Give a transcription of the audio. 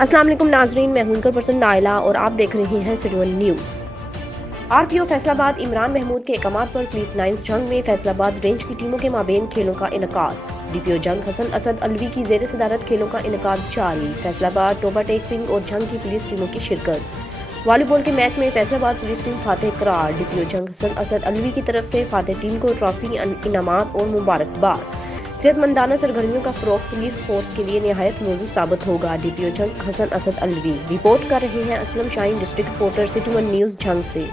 अस्सलाम वालेकुम नाजरीन, मैं हूं पर्सन नाइला और आप देख रहे हैं city news. RPO Faisalabad Imran Mahmood के अहकाम पर पुलिस लाइन्स झंग में फैसलाबाद रेंज की टीमों के माबेन खेलों का इनकाद। डीपीओ जंग हसन असद अलवी की जेर सदारत खेलों का इनकाद जारी। फैसलाबाद टोबा टेक सिंह और झंग की पुलिस टीमों की शिरकत। वॉलीबॉल के मैच में फैसलाबाद पुलिस टीम फातेह करार। डीपीओ जंग हसन असद अलवी की तरफ से फातेह टीम को ट्रॉफी, इनामात और मुबारकबाद। सेहतमंदाना सरगर्मियों का फ़रोग़ पुलिस फोर्स के लिए निहायत मौजूद साबित होगा। डीपीओ जंग हसन असद अलवी रिपोर्ट कर रहे हैं Aslam Shaheen, district reporter city one news Jhang से।